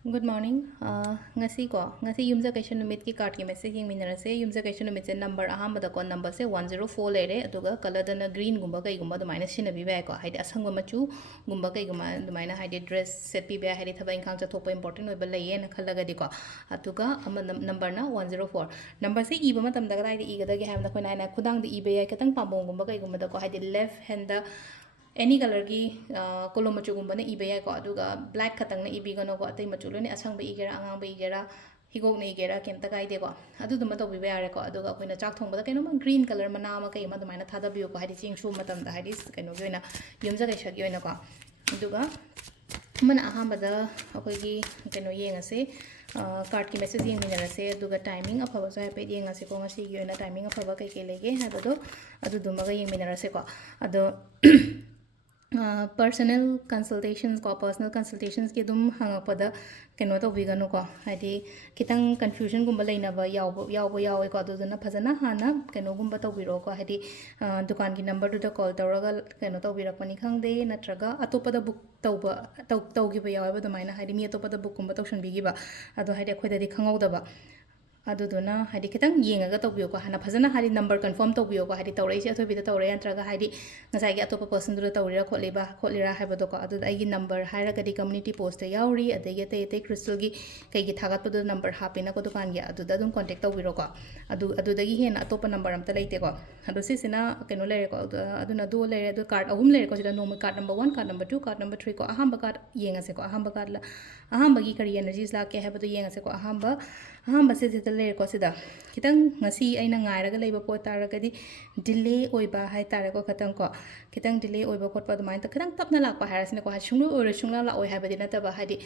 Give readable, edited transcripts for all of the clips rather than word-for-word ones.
Good morning. Ngasi ko. Ngasi yumza numit ki card ki message yung minarase. Yumza numit se number ahambada ko number se 104 lere. Aduga color dana green gumba kai gumba dumaina sinabi ba ko. Haide asangwa machu gumba kai gumba dumaina haide dress set pi ba haide thaba ingkang cha thopa important oi bala ye na khalaga di ko. Atuga ama number na 104. Number se iba matam daga haide iga dagi hamda ko na khudang di iba ya katang pambong gumba kai gumba da ko haide left hand da any color ki color machu gumba na iba ya ko aduga black khatang na ibi gano ko atai machu lo ne asang ba igera angang ba igera higok na igera kemta kai de ko adu dum to bi ba yare ko aduga koina chak thong ba kaino ma green color mana ma kai ma dum na thada bi ko hadi ching shu matam da hadi kaino gi na yumja kai shagi oina ko aduga mana aham bada akoi gi kaino yeng ase card ki message yeng mina rase aduga timing afaba sa pe yeng ase ko ngasi gi oina timing afaba kai ke lege ha do adu dum ga yeng mina rase ko ado personal consultations ko personal consultations ki dum hangapada keno to bigano ko hadi kitang confusion gumba leina ba yaw ko aduna phajana hana keno gumba to biro ko hadi dukan ki number to call tawraga keno to birak pani khangde natraga atopada book tawba taw gi ba yaw ba dumaina hadi mi atopada book gumba tawshan bigi ba ado hadi khoida di khangau da ba aduduna hadi kitang yengaga tawbiyo ko hana phajana hadi number confirm tawbiyo ko hadi tawrai se athobi da tawrai antraga hadi ngasai gi atopa person du tawrira kholira haibado ko adu ai gi number haira gadi community post yauri adegi te crystal gi kai gi thagat padu number hapina ko dukan gi adu da dum contact tawbiro ko adu dagi hen atopa number amta leite ko adu sisina keno lere ko aduna do lere adu card ahum lere ko sida normal card number 1 card number 2 card number 3 ko ahamba card yenga se ko ahamba card la ahamba gi kari energies la ke haibado yenga se ko ahamba se lere ko sida kitang ngasi aina ngairaga leiba po taragadi delay oiba hai tare ko khatang ko kitang delay oiba ko pa dumain ta kitang tapna lakpa harasne ko ha shunglu ore shungla la oi habadi na ta ba hadi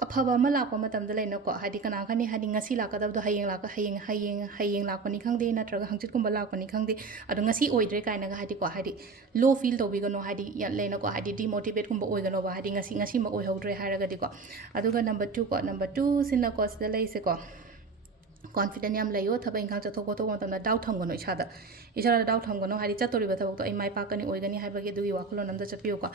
afaba ma lakpa matam da leina ko hadi kana khani hadi ngasi lakada do hayeng laka hayeng lakpa ni khangde na traga hangchit kumba lakpa ni khangde adu ngasi oidre kaina ga hadi ko hadi low feel to bi gano hadi ya leina ko hadi demotivate kumba oi gano ba hadi ngasi ma oi hodre haraga di ko aduga number 2 ko number 2 sinna ko sida leise ko confident yam layo thaba ingkang chathok ko to tamna doubt thamgono isara doubt thamgono hari chatori ba thabok to ai mai pakani oigani haibagi dugi wakhlo namda chatpiyo ko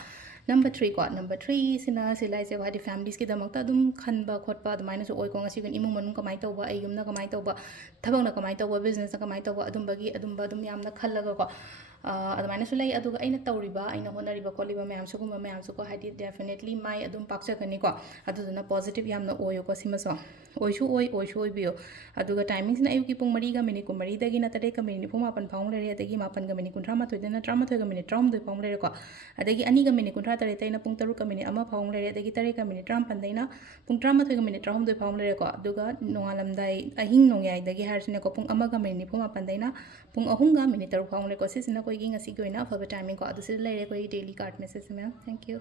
number 3 ko number 3 sina silai se hadi families ki damakta dum khanba khotpa admaina so oi ko ngasi gun imung manung kamai tawba ai yumna kamai tawba thabak na kamai tawba business na kamai tawba adum yamna khallaga ko admaina so lai aduga aina tawriba aina honariba koliba mayam su gumba mayam su ko hadi definitely mai adum pakcha kani ko aduna positive yamna oyo ko simaso oisu biyo aduga timing sina ayuki pung mari ga mini ko mari dagi na tare ka mini pung mapan paung lere adagi mapan ga mini kuntra ma thoide na trama thoi ga mini tram doi paung lere ko adagi ani ga mini kuntra tare taina pung taru ka mini ama paung lere adagi tare ka mini tram pandaina pung trama thoi ga mini tram doi paung lere ko aduga nongalam dai ahing nongyai dagi har sina ko pung ama ga mini pung mapan daina pung ahung ga mini taru paung lere ko sisina ko gi ngasi ko ina fa timing ko adu sil lere ko daily card message ma'am thank you